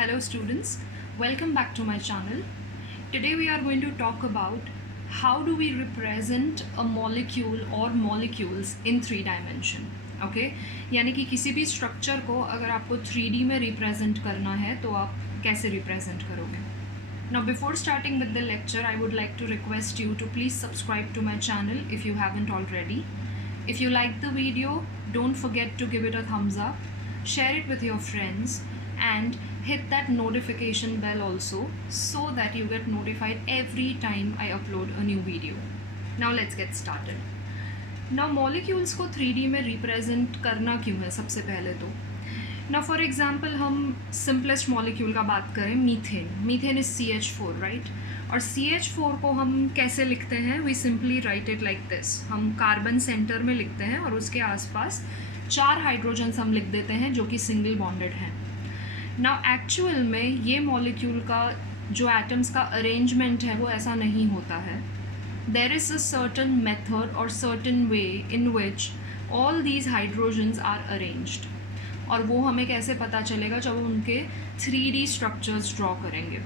Hello students, welcome back to my channel. Today we are going to talk about how do we represent a molecule or molecules in 3 dimension. Okay? यानी कि किसी भी structure को अगर आपको 3D में represent करना है तो आप कैसे रिप्रेजेंट करोगे. Now before starting with the lecture, I would like to request you to please subscribe to my channel if you haven't already. If you like the video, don't forget to give it a thumbs up, share it with your friends, and hit that notification bell also so that you get notified every time I upload a new video. Now let's get started. Now molecules को 3D में represent करना क्यों है सबसे पहले तो. Now for example हम simplest molecule का बात करें मीथेन is CH4 right. और CH4 को हम कैसे लिखते हैं, we simply write it like this. हम कार्बन सेंटर में लिखते हैं और उसके आसपास 4 हाइड्रोजन्स हम लिख देते हैं जो कि सिंगल बॉन्डेड हैं. नाउ एक्चुअल में ये मॉलिक्यूल का जो एटम्स का अरेंजमेंट है वो ऐसा नहीं होता है. There is a certain method और certain way in which all these hydrogens are arranged. और वो हमें कैसे पता चलेगा जब हम उनके 3D स्ट्रक्चर्स ड्रॉ करेंगे.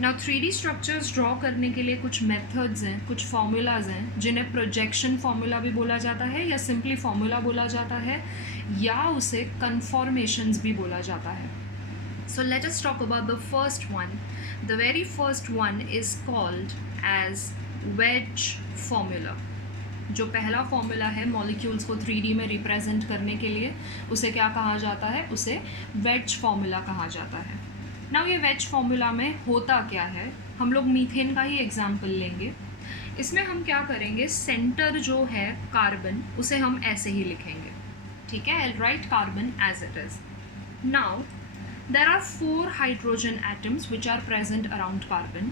नाउ 3D स्ट्रक्चर्स ड्रॉ करने के लिए कुछ मेथड्स हैं, कुछ फॉर्मूलाज हैं जिन्हें प्रोजेक्शन फार्मूला भी बोला जाता है या सिंपली फार्मूला बोला जाता है या उसे कन्फॉर्मेशंस भी बोला जाता है. So let us talk about the first one. The very first one is called as wedge formula. जो पहला फॉर्मूला है मॉलिक्यूल्स को 3D में रिप्रेजेंट करने के लिए उसे क्या कहा जाता है, उसे वेज फार्मूला कहा जाता है. नाउ ये वेज फार्मूला में होता क्या है, हम लोग मीथेन का ही एग्जाम्पल लेंगे. इसमें हम क्या करेंगे, सेंटर जो है कार्बन उसे हम ऐसे ही लिखेंगे. ठीक है, I write carbon as it is. Now there are 4 hydrogen atoms which are present around carbon.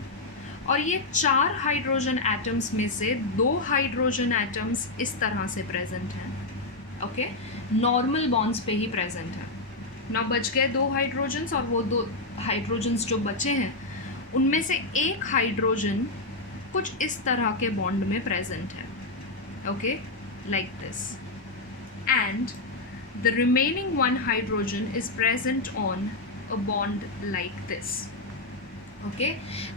और ये 4 हाइड्रोजन एटम्स में से 2 हाइड्रोजन एटम्स इस तरह से प्रेजेंट हैं. ओके, नॉर्मल बॉन्ड्स पे ही प्रेजेंट है. ना बच गए 2 हाइड्रोजन्स और वो 2 हाइड्रोजन्स जो बचे हैं उनमें से एक हाइड्रोजन कुछ इस तरह के बॉन्ड में प्रेजेंट है. Okay, like this. And the remaining one hydrogen is present on a bond like this. Okay?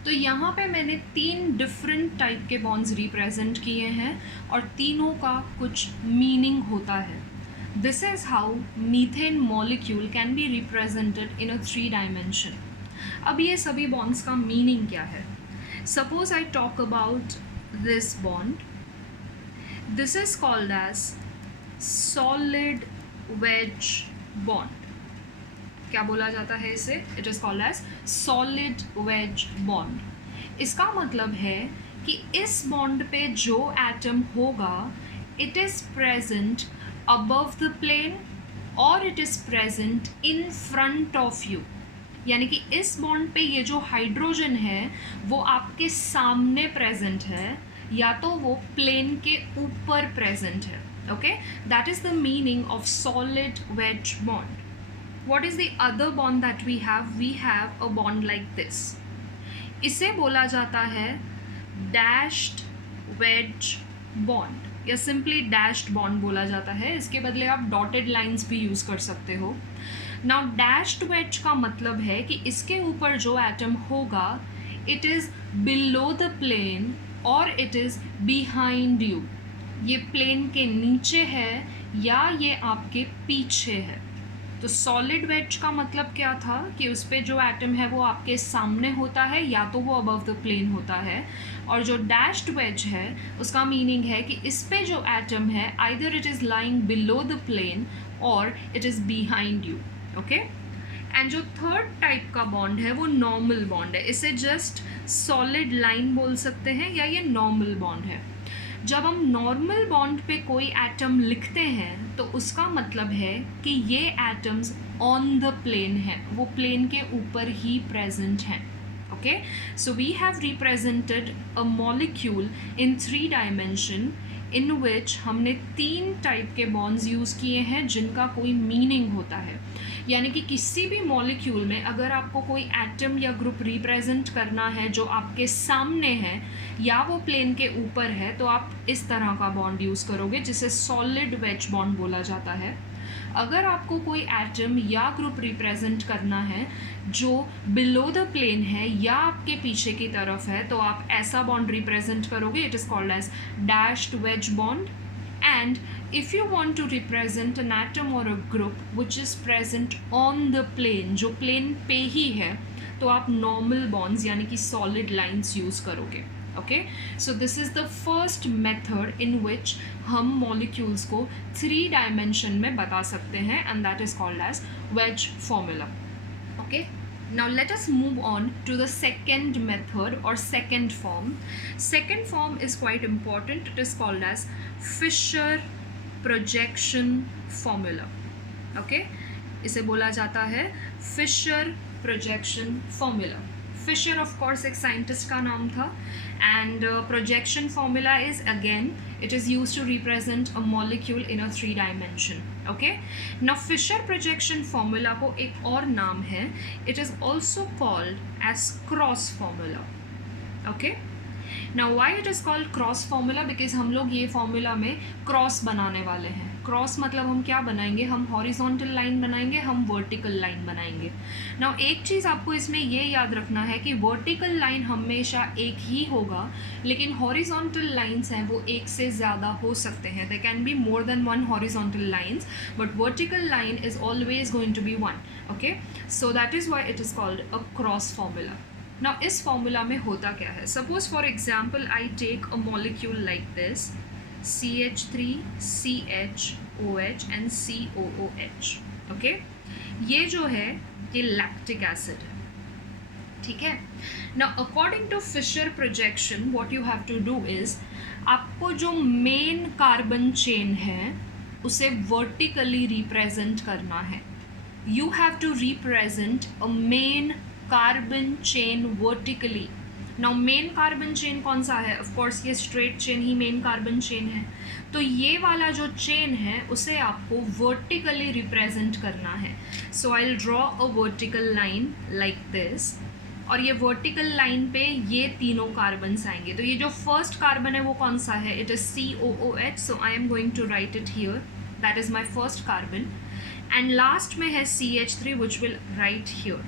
तो यहाँ पे मैंने 3 डिफरेंट टाइप के बॉन्ड्स रिप्रेजेंट किए हैं और तीनों का कुछ मीनिंग होता है. This is how methane molecule can be represented in a 3 dimension. अब ये सभी बॉन्ड्स का मीनिंग क्या है. Suppose I talk about this bond. This is called as solid wedge bond. क्या बोला जाता है इसे, it is called as solid wedge bond. इसका मतलब है कि इस बॉन्ड पे जो एटम होगा it is present above the plane और it is present in front of you. यानी कि इस बॉन्ड पे ये जो हाइड्रोजन है वो आपके सामने प्रेजेंट है या तो वो प्लेन के ऊपर प्रेजेंट है. Okay, that is the meaning of solid wedge bond. What is the other bond that we have? We have a bond like this. इसे बोला जाता है dashed wedge bond या simply dashed bond बोला जाता है. इसके बदले आप dotted lines भी यूज़ कर सकते हो. Now dashed wedge का मतलब है कि इसके ऊपर जो एटम होगा it is below the plane और it is behind you. ये प्लेन के नीचे है या ये आपके पीछे है. तो सॉलिड वेज का मतलब क्या था कि उस पर जो एटम है वो आपके सामने होता है या तो वो अबव द प्लेन होता है. और जो डैश्ड वेज है उसका मीनिंग है कि इस पे जो एटम है either it is lying below the plane और it is behind you. Okay, and जो थर्ड टाइप का बॉन्ड है वो नॉर्मल बॉन्ड है. इसे जस्ट सॉलिड लाइन बोल सकते हैं या ये नॉर्मल बॉन्ड है. जब हम नॉर्मल बॉन्ड पे कोई एटम लिखते हैं तो उसका मतलब है कि ये एटम्स ऑन द प्लेन है, वो प्लेन के ऊपर ही प्रेजेंट हैं. Okay, so we have represented a molecule in 3 dimension in which हमने 3 टाइप के बॉन्ड्स यूज़ किए हैं जिनका कोई मीनिंग होता है. यानी कि किसी भी मॉलिक्यूल में अगर आपको कोई एटम या ग्रुप रिप्रेजेंट करना है जो आपके सामने है या वो प्लेन के ऊपर है तो आप इस तरह का बॉन्ड यूज़ करोगे जिसे सॉलिड वेज बॉन्ड बोला जाता है. अगर आपको कोई एटम या ग्रुप रिप्रेजेंट करना है जो बिलो द प्लेन है या आपके पीछे की तरफ है, तो आप ऐसा बॉन्ड रिप्रेजेंट करोगे. It is called as dashed wedge bond. And if you want to represent an atom or a group which is present on the plane, जो plane पे ही है, तो आप normal bonds यानी कि solid lines use करोगे. Okay, so this is the first method in which हम molecules को 3 dimension में बता सकते हैं, and that is called as wedge formula. Okay. Now let us move on to the second method or second form. Second form is quite important. It is called as Fisher projection formula. Okay, इसे बोला जाता है Fisher projection formula. Fisher of course एक scientist का नाम था, and projection formula is again it is used to represent a molecule in a 3 dimension. Okay, now Fisher projection formula को एक और नाम है. It is also called as cross formula. Okay, now why it is called cross formula? Because हम लोग ये formula में cross बनाने वाले हैं. क्रॉस मतलब हम क्या बनाएंगे? हम हॉरिजॉन्टल लाइन बनाएंगे, हम वर्टिकल लाइन बनाएंगे. नाउ एक चीज़ आपको इसमें ये याद रखना है कि वर्टिकल लाइन हमेशा एक ही होगा, लेकिन हॉरिजॉन्टल लाइंस हैं वो एक से ज़्यादा हो सकते हैं. They can be more than 1 horizontal lines, but vertical line is always going to be 1. Okay, so that is why it is called a cross formula. Now इस फॉर्मूला में होता क्या है? Suppose for example I take a molecule like this, CH3, CHOH and COOH. Okay, ये जो है ये lactic acid है. ठीक है. Now according to Fischer projection what you have to do is, आपको जो मेन कार्बन चेन है उसे वर्टिकली रिप्रेजेंट करना है. You have to represent a main carbon chain vertically. Now main carbon chain कौन सा है? ऑफ कोर्स ये स्ट्रेट चेन ही मेन कार्बन चेन है. तो ये वाला जो चेन है उसे आपको वर्टिकली रिप्रेजेंट करना है. So I will draw a vertical line like this, और ये वर्टिकल लाइन पे ये तीनों कार्बन्स आएंगे. तो ये जो फर्स्ट कार्बन है वो कौन सा है? It is COOH. So I am going to write it here. That is my first carbon. And last में है CH3 which will write here.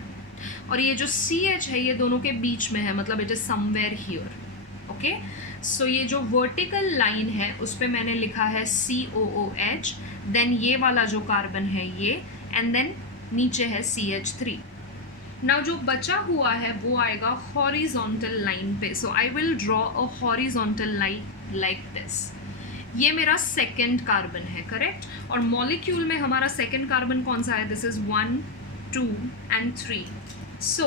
और ये जो CH है ये दोनों के बीच में है, मतलब it is somewhere here. Okay, so ये जो वर्टिकल लाइन है उस पर मैंने लिखा है COOH, देन ये वाला जो कार्बन है ये, एंड देन नीचे है CH3. नाउ जो बचा हुआ है वो आएगा हॉरिजॉन्टल लाइन पे. So I will draw a horizontal line like this. ये मेरा सेकेंड कार्बन है, करेक्ट. और मॉलिक्यूल में हमारा सेकेंड कार्बन कौन सा है? This is 1, 2 and 3. So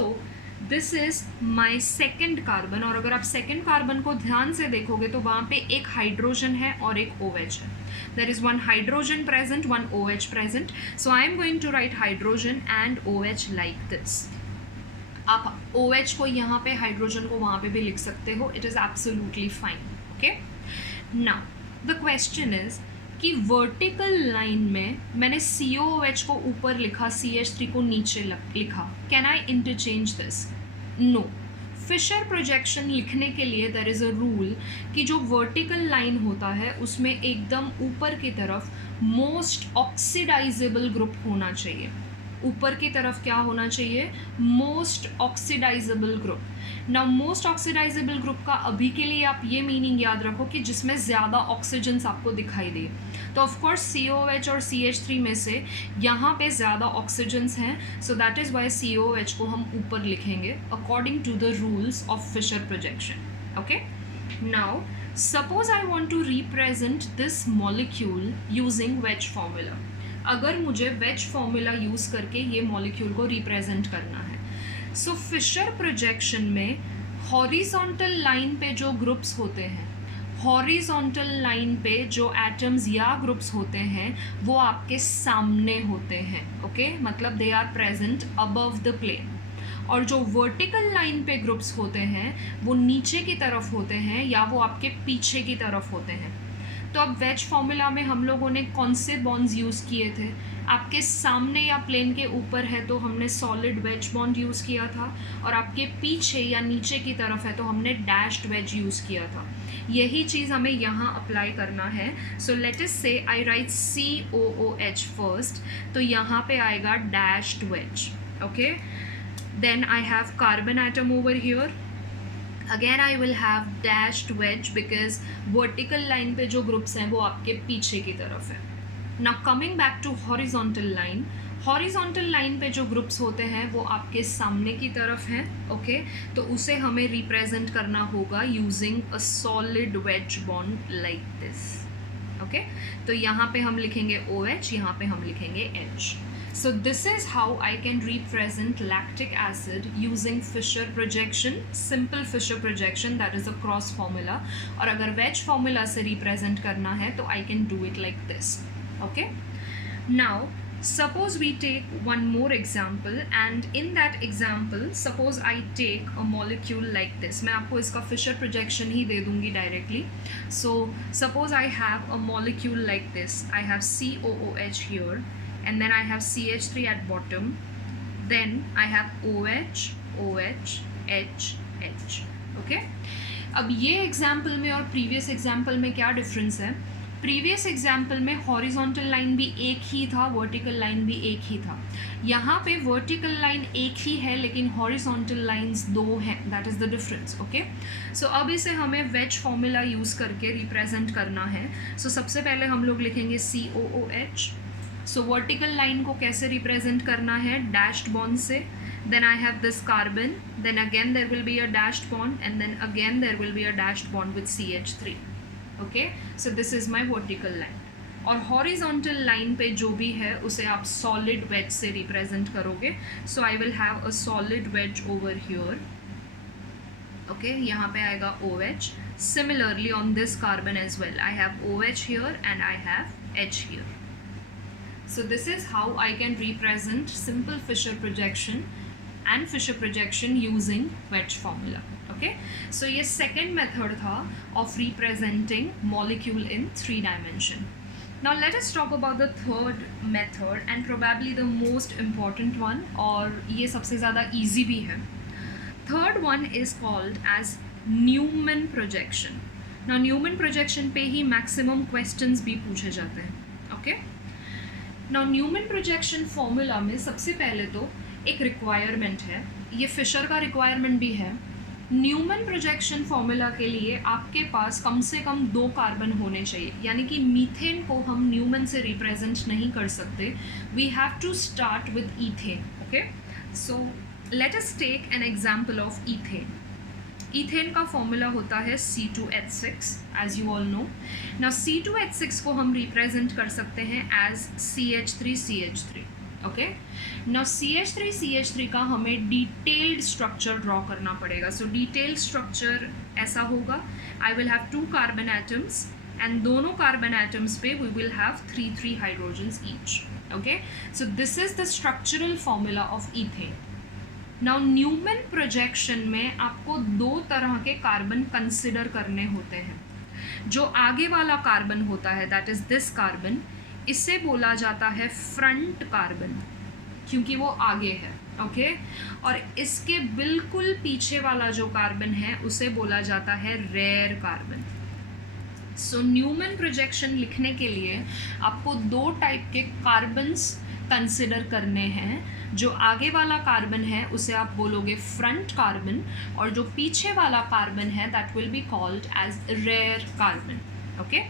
this is my second carbon. और अगर आप second carbon को ध्यान से देखोगे तो वहाँ पे एक हाइड्रोजन है और एक OH है. There is one hydrogen present, one OH present. So I am going to write hydrogen and OH like this. आप OH को यहाँ पे, हाइड्रोजन को वहाँ पे भी लिख सकते हो. It is absolutely fine. Okay. Now the question is कि वर्टिकल लाइन में मैंने COOH को ऊपर लिखा, CH3 को नीचे लिखा. Can I interchange this? No. Fischer projection लिखने के लिए देयर इज़ अ रूल कि जो वर्टिकल लाइन होता है उसमें एकदम ऊपर की तरफ मोस्ट ऑक्सीडाइजेबल ग्रुप होना चाहिए. ऊपर की तरफ क्या होना चाहिए? Most oxidisable group. Now most oxidisable group का अभी के लिए आप ये मीनिंग याद रखो कि जिसमें ज़्यादा ऑक्सीजन्स आपको दिखाई दे. तो ऑफ कोर्स COOH और CH3 में से यहाँ पे ज़्यादा ऑक्सीजन्स हैं, so that is why COOH को हम ऊपर लिखेंगे according to the rules of Fischer projection. Okay, now suppose I want to represent this molecule using wedge formula. अगर मुझे वेज फॉर्मूला यूज़ करके ये मॉलिक्यूल को रिप्रेजेंट करना है, सो फिशर प्रोजेक्शन में हॉरिजॉन्टल लाइन पे जो ग्रुप्स होते हैं, हॉरिजॉन्टल लाइन पे जो एटम्स या ग्रुप्स होते हैं वो आपके सामने होते हैं. ओके, मतलब they are present above the plane. और जो वर्टिकल लाइन पे ग्रुप्स होते हैं वो नीचे की तरफ होते हैं या वो आपके पीछे की तरफ होते हैं. तो अब वेज फॉर्मूला में हम लोगों ने कौन से बॉन्ड्स यूज़ किए थे? आपके सामने या प्लेन के ऊपर है तो हमने सॉलिड वेज बॉन्ड यूज़ किया था, और आपके पीछे या नीचे की तरफ है तो हमने डैश्ड वेज यूज़ किया था। यही चीज़ हमें यहाँ अप्लाई करना है। सो लेट अस से आई राइट COOH फर्स्ट, तो यहाँ पे आएगा dashed wedge, okay. Then I have carbon atom over here, again I will have dashed wedge because vertical line पे जो ग्रुप्स हैं वो आपके पीछे की तरफ है। Now coming back to horizontal line, horizontal line पे जो ग्रुप्स होते हैं वो आपके सामने की तरफ हैं, ओके। तो उसे हमें रिप्रेजेंट करना होगा using a solid wedge bond like this, okay. तो यहाँ पे हम लिखेंगे OH, यहाँ पे हम लिखेंगे H. So this is how I can represent lactic acid using Fisher projection, simple Fisher projection, that is a cross formula. और अगर wedge formula से represent करना है तो I can do it like this, okay. Now suppose we take one more example, and in that example suppose I take a molecule like this. मैं आपको इसका Fisher projection ही दे दूँगी directly. So suppose I have a molecule like this. I have COOH here, and then I have CH3 at bottom, then I have OH, OH, H, H, okay. अब ये example में और previous example में क्या difference है? Previous example में horizontal line भी एक ही था, वर्टिकल लाइन भी एक ही था। यहाँ पे वर्टिकल लाइन एक ही है लेकिन हॉरिजॉन्टल लाइंस दो हैं, that is the difference, okay. So अब इसे हमें वेज फॉर्मूला यूज़ करके रिप्रेजेंट करना है। सो सबसे पहले हम लोग लिखेंगे COOH। सो वर्टिकल लाइन को कैसे रिप्रेजेंट करना है? डैश्ड बॉन्ड से। Then I have this carbon, then again there will be a dashed bond, and then again there will be a dashed bond with CH3, okay. So this is my vertical line. और horizontal line पे जो भी है उसे आप solid veg से represent करोगे। So I will have a solid wedge over here, okay. यहाँ पे आएगा OH। Similarly on this carbon as well, I have OH here and I have H here. So this is how I can represent simple Fisher projection and Fisher projection using wedge formula, okay. So ये second method था of representing molecule in 3 dimension. Now let us talk about the third method and probably the most important one, और ये सबसे ज़्यादा easy भी है. Third one is called as Newman projection. Now Newman projection पे ही maximum questions भी पूछे जाते हैं, okay. Now Newman projection formula में सबसे पहले तो एक रिक्वायरमेंट है, ये फिशर का रिक्वायरमेंट भी है। न्यूमन प्रोजेक्शन फॉर्मूला के लिए आपके पास कम से कम 2 कार्बन होने चाहिए, यानी कि मीथेन को हम न्यूमन से रिप्रेजेंट नहीं कर सकते। We have to start with ethane, okay. So let us take an example of ethane. Ethane का फॉर्मूला होता है C2H6, as you all know. ना C2H6 को हम रिप्रेजेंट कर सकते हैं एज CH3CH3, ओके। ना CH3CH3 का हमें डिटेल्ड स्ट्रक्चर ड्रॉ करना पड़ेगा। सो डिटेल्ड स्ट्रक्चर ऐसा होगा, I will have 2 carbon atoms, and दोनों कार्बन एटम्स पे we will have 3 hydrogens each, okay. So this is the structural formula of ethane. Now Newman projection में आपको 2 तरह के कार्बन कंसिडर करने होते हैं। जो आगे वाला कार्बन होता है, दैट इज़ दिस कार्बन, इसे बोला जाता है फ्रंट कार्बन क्योंकि वो आगे है, ओके। और इसके बिल्कुल पीछे वाला जो कार्बन है उसे बोला जाता है रेयर कार्बन। सो न्यूमन प्रोजेक्शन लिखने के लिए आपको 2 टाइप के कार्बन्स कंसिडर करने हैं। जो आगे वाला कार्बन है उसे आप बोलोगे फ्रंट कार्बन, और जो पीछे वाला कार्बन है that will be called as rear carbon, okay.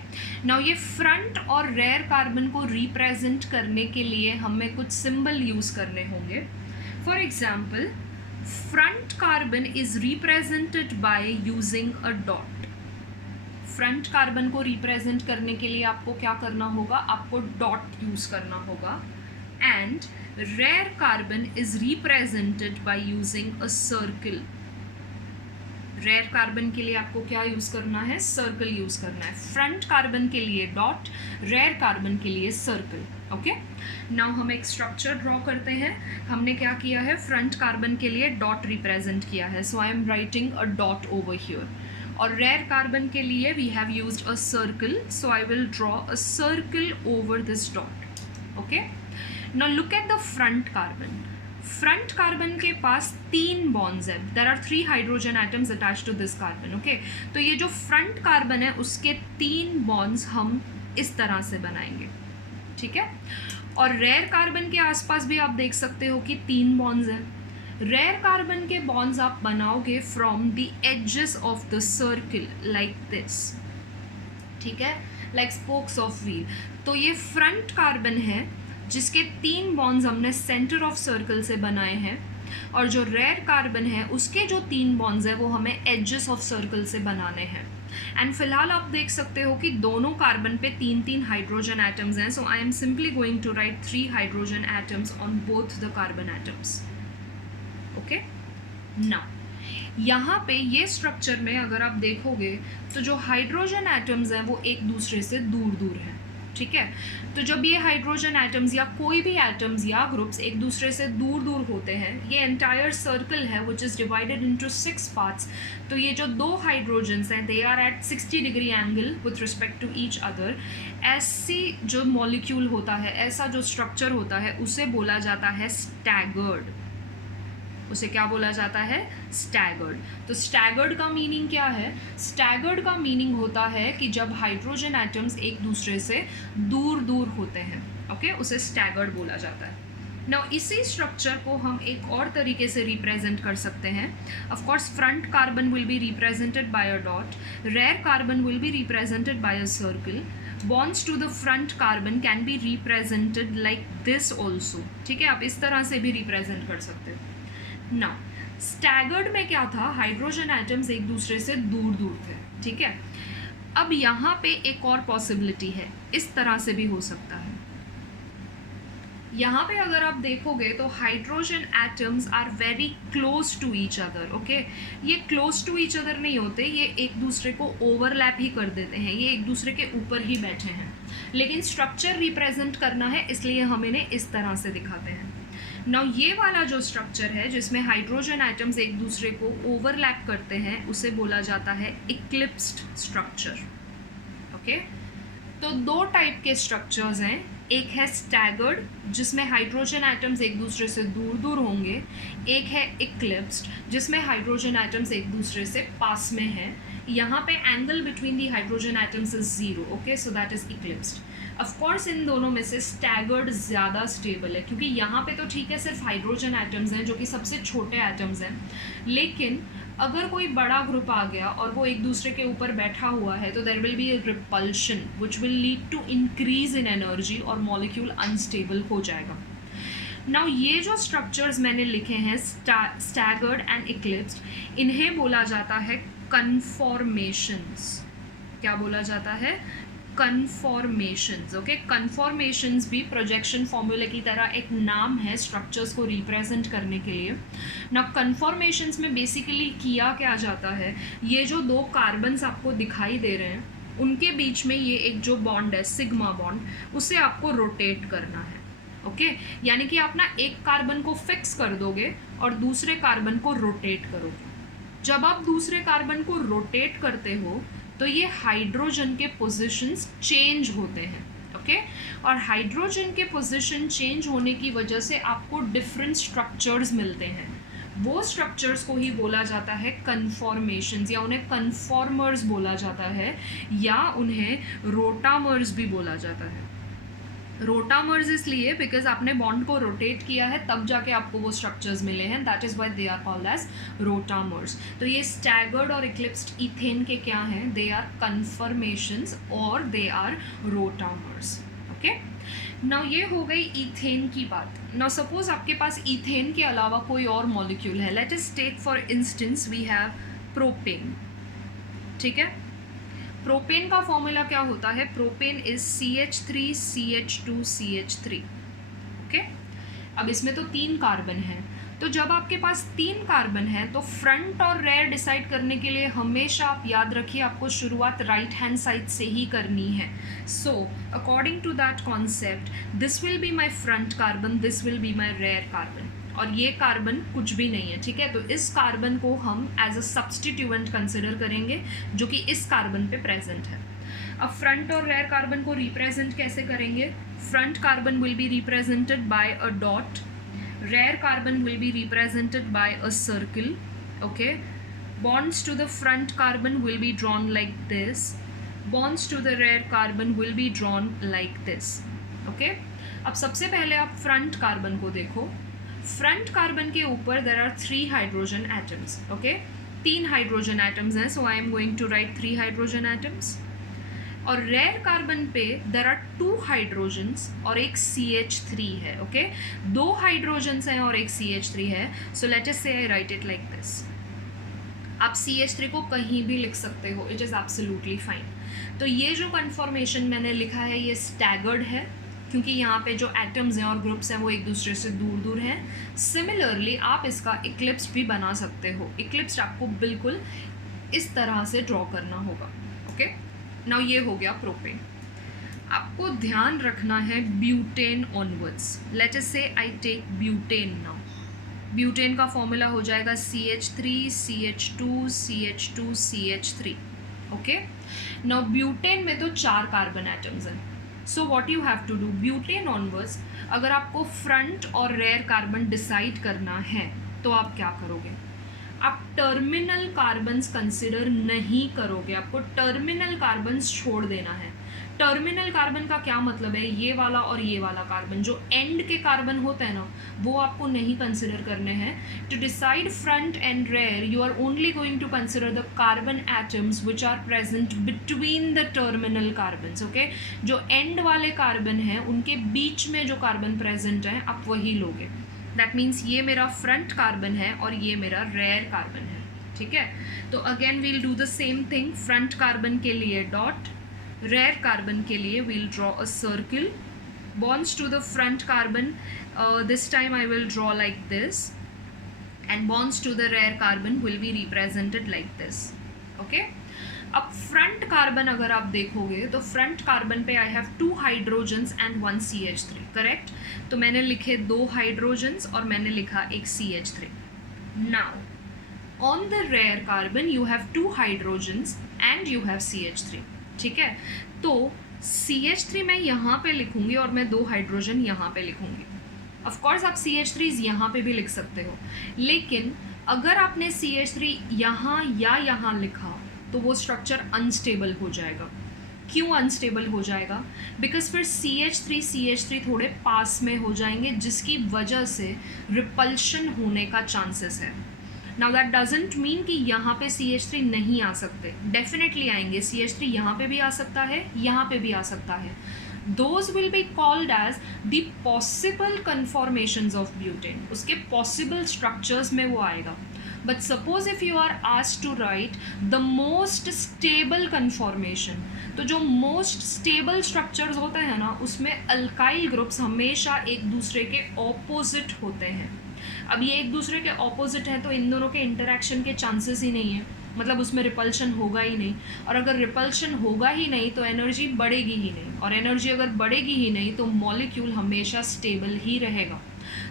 Now ये फ्रंट और रेयर कार्बन को रिप्रेजेंट करने के लिए हमें कुछ सिंबल यूज़ करने होंगे। For example, front carbon is represented by using a dot. Front carbon को रिप्रेजेंट करने के लिए आपको क्या करना होगा? आपको डॉट यूज़ करना होगा। And rear carbon is represented by using a circle. Rear carbon के लिए आपको क्या यूज़ करना है? सर्कल यूज़ करना है। फ्रंट कार्बन के लिए डॉट, रेयर कार्बन के लिए सर्कल, ओके। नाउ हम एक स्ट्रक्चर ड्रॉ करते हैं। हमने क्या किया है? फ्रंट कार्बन के लिए डॉट रिप्रेजेंट किया है, so I am writing a dot over here. और रेयर कार्बन के लिए we have used a circle, so I will draw a circle over this dot, okay. Now look at the front carbon. Front carbon के पास 3 bonds है. There are 3 hydrogen atoms attached to this carbon. Okay, तो ये जो front carbon है उसके 3 bonds हम इस तरह से बनाएंगे. ठीक है, और रेयर कार्बन के आसपास भी आप देख सकते हो कि 3 बॉन्ड्स हैं. रेयर कार्बन के बॉन्ड्स आप बनाओगे from the edges of the circle like this. ठीक है, लाइक स्पोक्स ऑफ व्हील. तो ये फ्रंट कार्बन है जिसके 3 बॉन्ड्स हमने सेंटर ऑफ सर्कल से बनाए हैं, और जो रेयर कार्बन है उसके जो 3 बॉन्ड्स है वो हमें एजेस ऑफ सर्कल से बनाने हैं. एंड फिलहाल आप देख सकते हो कि दोनों कार्बन पे 3 हाइड्रोजन एटम्स हैं. So I am simply going to write 3 hydrogen atoms on both the carbon atoms. Okay, now यहाँ पे ये स्ट्रक्चर में अगर आप देखोगे तो जो हाइड्रोजन एटम्स हैं वो एक दूसरे से दूर दूर हैं. ठीक है, तो जब ये हाइड्रोजन एटम्स या कोई भी एटम्स या ग्रुप्स एक दूसरे से दूर दूर होते हैं, ये एंटायर सर्कल है which is divided into 6 parts. तो ये जो 2 हाइड्रोजन्स हैं they are at 60 degree angle with respect to each other. ऐसी जो मॉलिक्यूल होता है, ऐसा जो स्ट्रक्चर होता है उसे बोला जाता है स्टैगर्ड. उसे क्या बोला जाता है? स्टैगर्ड. तो स्टैगर्ड का मीनिंग क्या है? स्टैगर्ड का मीनिंग होता है कि जब हाइड्रोजन एटम्स एक दूसरे से दूर दूर होते हैं. ओके, उसे स्टैगर्ड बोला जाता है. नाउ इसी स्ट्रक्चर को हम एक और तरीके से रिप्रेजेंट कर सकते हैं. Of course front carbon will be represented by a dot, rear carbon will be represented by a circle. Bonds to the front carbon can be represented like this also. ठीक है, आप इस तरह से भी रिप्रेजेंट कर सकते हो. नाउ स्टैगर्ड में क्या था? हाइड्रोजन एटम्स एक दूसरे से दूर दूर थे. ठीक है, अब यहाँ पे एक और पॉसिबिलिटी है, इस तरह से भी हो सकता है. यहाँ पे अगर आप देखोगे तो hydrogen atoms are very close to each other. Okay, ये क्लोज टू ईच अदर नहीं होते, ये एक दूसरे को ओवरलैप ही कर देते हैं, ये एक दूसरे के ऊपर ही बैठे हैं. लेकिन स्ट्रक्चर रिप्रेजेंट करना है इसलिए हम इन्हें इस तरह से दिखाते हैं. नाउ ये वाला जो स्ट्रक्चर है जिसमें हाइड्रोजन एटम्स एक दूसरे को ओवरलैप करते हैं उसे बोला जाता है इक्लिप्स्ड स्ट्रक्चर. ओके, तो 2 टाइप के स्ट्रक्चर्स हैं. एक है स्टैगर्ड जिसमें हाइड्रोजन एटम्स एक दूसरे से दूर दूर होंगे. एक है इक्लिप्स्ड जिसमें हाइड्रोजन एटम्स एक दूसरे से पास में हैं. यहाँ पे angle between the hydrogen atoms is 0. Okay, so that is eclipsed. Of course in दोनों में से स्टैगर्ड ज़्यादा स्टेबल है क्योंकि यहाँ पे तो ठीक है सिर्फ हाइड्रोजन एटम्स हैं जो कि सबसे छोटे एटम्स हैं, लेकिन अगर कोई बड़ा ग्रुप आ गया और वो एक दूसरे के ऊपर बैठा हुआ है तो there will be a repulsion which will lead to increase in energy और मॉलिक्यूल अनस्टेबल हो जाएगा. नाउ ये जो स्ट्रक्चर्स मैंने लिखे हैं स्टैगर्ड एंड इक्लिप्स्ड, इन्हें बोला जाता है कन्फॉर्मेशंस. क्या बोला जाता है? कन्फॉर्मेशंस. ओके, कन्फॉर्मेशंस भी प्रोजेक्शन फॉर्मूले की तरह एक नाम है स्ट्रक्चर्स को रिप्रेजेंट करने के लिए. ना कन्फॉर्मेशंस में बेसिकली किया क्या जाता है, ये जो 2 कार्बन्स आपको दिखाई दे रहे हैं उनके बीच में ये एक जो बॉन्ड है सिग्मा बॉन्ड, उसे आपको रोटेट करना है. ओके, यानी कि आप ना एक कार्बन को फिक्स कर दोगे और दूसरे कार्बन को रोटेट करोगे. जब आप दूसरे कार्बन को रोटेट करते हो तो ये हाइड्रोजन के पोजीशंस चेंज होते हैं. ओके, और हाइड्रोजन के पोजीशन चेंज होने की वजह से आपको डिफरेंट स्ट्रक्चर्स मिलते हैं. वो स्ट्रक्चर्स को ही बोला जाता है कन्फॉर्मेशंस, या उन्हें कन्फॉर्मर्स बोला जाता है, या उन्हें रोटामर्स भी बोला जाता है. रोटामर्स इसलिए बिकॉज आपने बॉन्ड को रोटेट किया है तब जाके आपको वो स्ट्रक्चर्स मिले हैं. That is why they are called as rotamers. तो ये स्टैगर्ड और इक्लिप्स्ड इथेन के क्या हैं? दे आर कन्फर्मेशंस और they are rotamers. Okay, now ये हो गई इथेन की बात. नाउ सपोज आपके पास इथेन के अलावा कोई और मॉलिक्यूल है. Let us take for instance we have propane. ठीक है, प्रोपेन का फॉर्मूला क्या होता है? Propane is CH3CH2CH3. ओके, अब इसमें तो 3 कार्बन हैं, तो जब आपके पास 3 कार्बन है तो फ्रंट और रेयर डिसाइड करने के लिए हमेशा आप याद रखिए आपको शुरुआत राइट हैंड साइड से ही करनी है. So according to that concept this will be my front carbon, this will be my rear carbon, और ये कार्बन कुछ भी नहीं है. ठीक है, तो इस कार्बन को हम एज अ सब्स्टिट्यूएंट कंसिडर करेंगे जो कि इस कार्बन पे प्रेजेंट है. अब फ्रंट और रेयर कार्बन को रिप्रेजेंट कैसे करेंगे? Front carbon will be represented by a dot, rear carbon will be represented by a circle. Okay, bonds to the front carbon will be drawn like this, bonds to the rear carbon will be drawn like this. Okay, अब सबसे पहले आप front carbon को देखो. Front carbon के ऊपर there are 3 hydrogen atoms. Okay, 3 hydrogen atoms हैं, so I am going to write 3 hydrogen atoms. और रेयर कार्बन पे देर आर 2 हाइड्रोजन्स और एक CH3 है. ओके, 2 हाइड्रोजन्स हैं और एक CH3 है. सो let us say I right it like this. आप CH3 को कहीं भी लिख सकते हो, इट इज़ एब्सोल्युटली फाइन. तो ये जो कन्फॉर्मेशन मैंने लिखा है ये स्टैगर्ड है, क्योंकि यहाँ पे जो एटम्स हैं और ग्रुप्स हैं वो एक दूसरे से दूर दूर हैं. सिमिलरली आप इसका इक्लिप्स भी बना सकते हो. इक्लिप्स आपको बिल्कुल इस तरह से ड्रॉ करना होगा. ओके, नाउ ये हो गया प्रोपेन. आपको ध्यान रखना है butane onwards. Let us say I take butane now. Butane का फॉर्मूला हो जाएगा CH3 CH2 CH2 CH3. Okay, now butane में तो 4 कार्बन एटम्स हैं. So what you have to do, butane onwards अगर आपको फ्रंट और रेयर कार्बन डिसाइड करना है तो आप क्या करोगे? आप टर्मिनल कार्बन्स कंसिडर नहीं करोगे, आपको टर्मिनल कार्बन्स छोड़ देना है. टर्मिनल कार्बन का क्या मतलब है? ये वाला और ये वाला कार्बन, जो एंड के कार्बन होते हैं ना, वो आपको नहीं कंसिडर करने हैं. To decide front and rear you are only going to consider the carbon atoms which are present between the terminal carbons. Okay, जो एंड वाले कार्बन हैं उनके बीच में जो कार्बन प्रेजेंट हैं आप वही लोगे. दैट मीन्स ये मेरा फ्रंट कार्बन है और ये मेरा रेयर कार्बन है. ठीक है, तो again we'll do the same thing. Front carbon के लिए डॉट, रेयर कार्बन के लिए we'll draw a circle. bonds to the front carbon, this time I will draw like this, and bonds to the rear carbon will be represented like this. Okay, अब front carbon अगर आप देखोगे तो front carbon पे I have 2 hydrogens and 1 CH3. Correct, तो मैंने लिखे 2 hydrogens और मैंने लिखा एक CH3. Now on the rear carbon you have 2 hydrogens and you have CH3. ठीक है, तो CH3 मैं यहाँ पे लिखूँगी और मैं 2 हाइड्रोजन यहाँ पे लिखूँगी. ऑफकोर्स आप CH3 यहाँ पे भी लिख सकते हो, लेकिन अगर आपने CH3 यहाँ या यहाँ लिखा तो वो स्ट्रक्चर अनस्टेबल हो जाएगा. क्यों अनस्टेबल हो जाएगा? बिकॉज फिर CH3 थोड़े पास में हो जाएंगे, जिसकी वजह से रिपल्शन होने का चांसेस है. नाउ दैट डजेंट मीन कि यहाँ पे CH3 नहीं आ सकते, डेफिनेटली आएंगे. CH3 यहाँ पे भी आ सकता है, यहाँ पे भी आ सकता है. Those will be called as the possible conformations of butane. उसके possible structures में वो आएगा. But suppose if you are asked to write the most stable conformation, तो जो most stable structures होते हैं ना, उसमें alkyl groups हमेशा एक दूसरे के opposite होते हैं. अब ये एक दूसरे के ऑपोजिट है तो इन दोनों के इंटरेक्शन के चांसेस ही नहीं है, मतलब उसमें रिपल्शन होगा ही नहीं. और अगर रिपल्शन होगा ही नहीं तो एनर्जी बढ़ेगी ही नहीं, और एनर्जी अगर बढ़ेगी ही नहीं तो मॉलिक्यूल हमेशा स्टेबल ही रहेगा.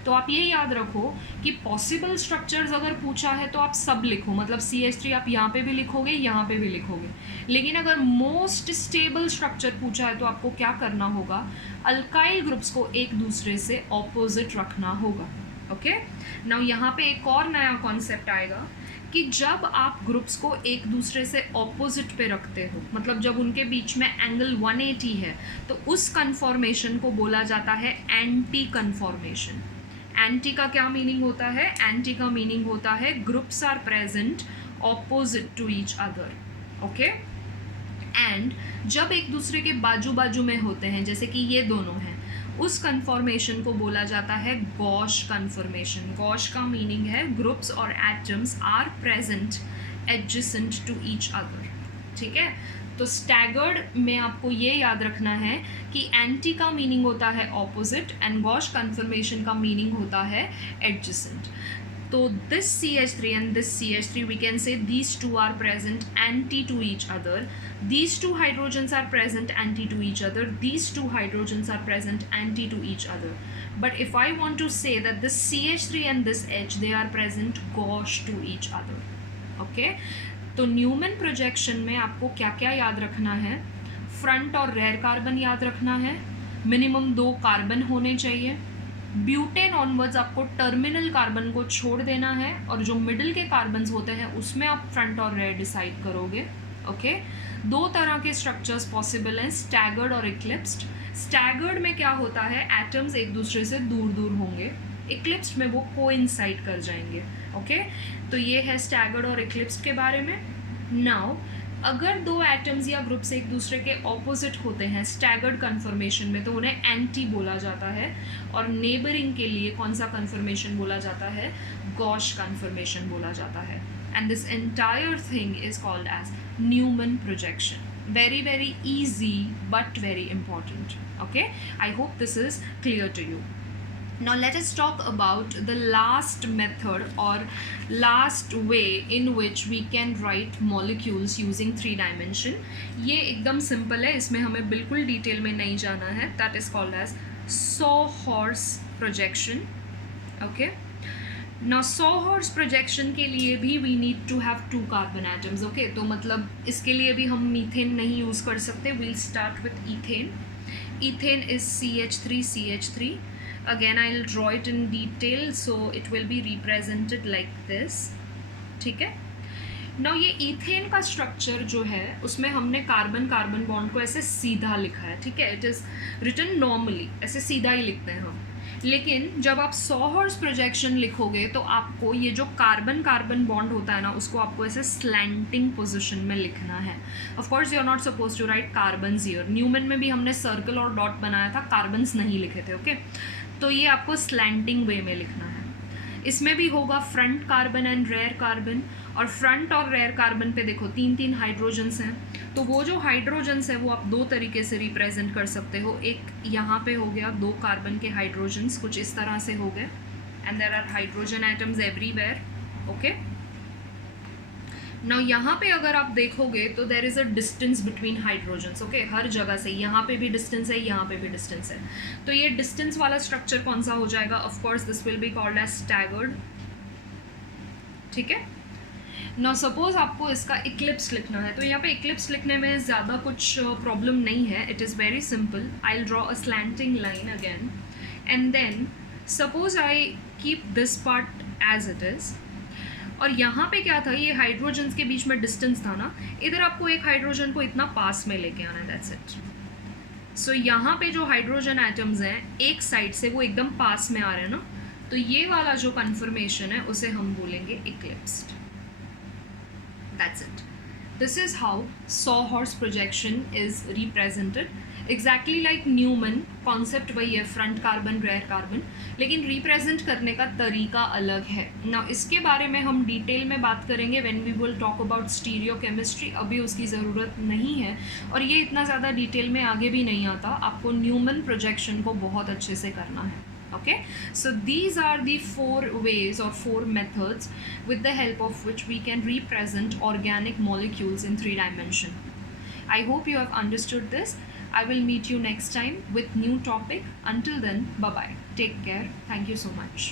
तो आप ये याद रखो कि पॉसिबल स्ट्रक्चर्स अगर पूछा है तो आप सब लिखो, मतलब CH3 आप यहाँ पे भी लिखोगे, यहाँ पे भी लिखोगे. लेकिन अगर मोस्ट स्टेबल स्ट्रक्चर पूछा है तो आपको क्या करना होगा? अल्काइल ग्रुप्स को एक दूसरे से ऑपोजिट रखना होगा. ओके, नाउ यहाँ पे एक और नया कॉन्सेप्ट आएगा कि जब आप ग्रुप्स को एक दूसरे से ऑपोजिट पे रखते हो, मतलब जब उनके बीच में एंगल 180 है, तो उस कन्फॉर्मेशन को बोला जाता है एंटी कन्फॉर्मेशन. एंटी का क्या मीनिंग होता है? एंटी का मीनिंग होता है groups are present opposite to each other. Okay, and जब एक दूसरे के बाजू बाजू में होते हैं, जैसे कि ये दोनों हैं, उस कन्फॉर्मेशन को बोला जाता है गॉश कन्फॉर्मेशन. गॉश का मीनिंग है ग्रुप्स और atoms are present adjacent to each other. ठीक है, तो स्टैगर्ड में आपको ये याद रखना है कि एंटी का मीनिंग होता है ऑपोजिट एंड गॉश कन्फॉर्मेशन का मीनिंग होता है एडजेसेंट. तो this CH3 and this CH3, we can say these two are present anti to each other. These two hydrogens are present anti to each other. These two hydrogens are present anti to each other. But if I want to say that this CH3 and this H, they are present gauche to each other. Okay? तो Newman projection में आपको क्या क्या याद रखना है? Front और rear carbon याद रखना है, मिनिमम 2 कार्बन होने चाहिए, ब्यूटेन ऑनवर्ड्स आपको टर्मिनल कार्बन को छोड़ देना है, और जो मिडिल के कार्बन्स होते हैं उसमें आप फ्रंट और रेयर डिसाइड करोगे। ओके, 2 तरह के स्ट्रक्चर्स पॉसिबल हैं, स्टैगर्ड और इक्लिप्स्ड। स्टैगर्ड में क्या होता है, एटम्स एक दूसरे से दूर दूर होंगे, इक्लिप्स्ड में वो कोइंसाइड कर जाएंगे। ओके, तो ये है स्टैगर्ड और इक्लिप्स्ड के बारे में। नाउ अगर 2 एटम्स या ग्रुप्स एक दूसरे के ऑपोजिट होते हैं स्टैगर्ड कन्फर्मेशन में, तो उन्हें एंटी बोला जाता है, और नेबरिंग के लिए कौन सा कन्फर्मेशन बोला जाता है, गॉश कन्फर्मेशन बोला जाता है। And this entire thing is called as Newman projection. Very very easy but very important. Okay, I hope this is clear to you. Now let us talk about the last method or last way in which we can write molecules using 3 dimension. ये एकदम simple है, इसमें हमें बिल्कुल detail में नहीं जाना है. That is called as Sawhorse projection. Okay. Now Sawhorse projection के लिए भी we need to have 2 carbon atoms. Okay, तो मतलब इसके लिए भी हम मीथेन नहीं यूज़ कर सकते. We'll start with ethane. Ethane is CH3CH3. Again I'll draw it in detail so it will be represented like this. ठीक है. Now ये ईथेन का स्ट्रक्चर जो है उसमें हमने कार्बन कार्बन बॉन्ड को ऐसे सीधा लिखा है. ठीक है, इट इज़ रिटन नॉर्मली, ऐसे सीधा ही लिखते हैं हम. लेकिन जब आप सॉहॉर्स प्रोजेक्शन लिखोगे तो आपको ये जो कार्बन कार्बन बॉन्ड होता है ना, उसको आपको ऐसे स्लैंटिंग पोजीशन में लिखना है. Of course you are not suppose to write carbons here. Newman में भी हमने सर्कल और डॉट बनाया था, कार्बन्स नहीं लिखे थे. ओके, तो ये आपको स्लैंटिंग वे में लिखना है. इसमें भी होगा front carbon and rear carbon, और फ्रंट और रेयर कार्बन पे देखो 3-3 हाइड्रोजन्स हैं. तो वो जो हाइड्रोजन्स है वो आप 2 तरीके से रिप्रेजेंट कर सकते हो. एक यहाँ पे हो गया 2 कार्बन के हाइड्रोजन्स, कुछ इस तरह से हो गए, and there are hydrogen atoms everywhere. Okay, now यहाँ पे अगर आप देखोगे तो there is a distance between hydrogens. Okay, हर जगह से, यहाँ पे भी डिस्टेंस है, यहाँ पे भी डिस्टेंस है. तो ये डिस्टेंस वाला स्ट्रक्चर कौन सा हो जाएगा, of course this will be called as staggered. ठीक है. नाउ सपोज आपको इसका इक्लिप्स लिखना है, तो यहाँ पे इक्लिप्स लिखने में ज़्यादा कुछ प्रॉब्लम नहीं है. It is very simple. I will draw a slanting line again, and then suppose I keep this part as it is. और यहाँ पे क्या था, ये हाइड्रोजन्स के बीच में डिस्टेंस था ना, इधर आपको एक हाइड्रोजन को इतना पास में लेके आना है. That's it. सो यहाँ पे जो हाइड्रोजन एटम्स हैं एक साइड से वो एकदम पास में आ रहे हैं ना, तो ये वाला जो कन्फर्मेशन है उसे हम बोलेंगे eclipsed. That's it. This is how sawhorse projection is represented. Exactly like Newman, concept वही है, फ्रंट कार्बन रेयर कार्बन, लेकिन रिप्रेजेंट करने का तरीका अलग है. ना इसके बारे में हम डिटेल में बात करेंगे when we will talk about stereochemistry. अभी उसकी ज़रूरत नहीं है, और ये इतना ज़्यादा डिटेल में आगे भी नहीं आता. आपको न्यूमन प्रोजेक्शन को बहुत अच्छे से करना है. Okay, so these are the 4 ways or 4 methods with the help of which we can represent organic molecules in 3 dimension. I hope you have understood this. I will meet you next time with new topic. Until then, bye bye. Take care. Thank you so much.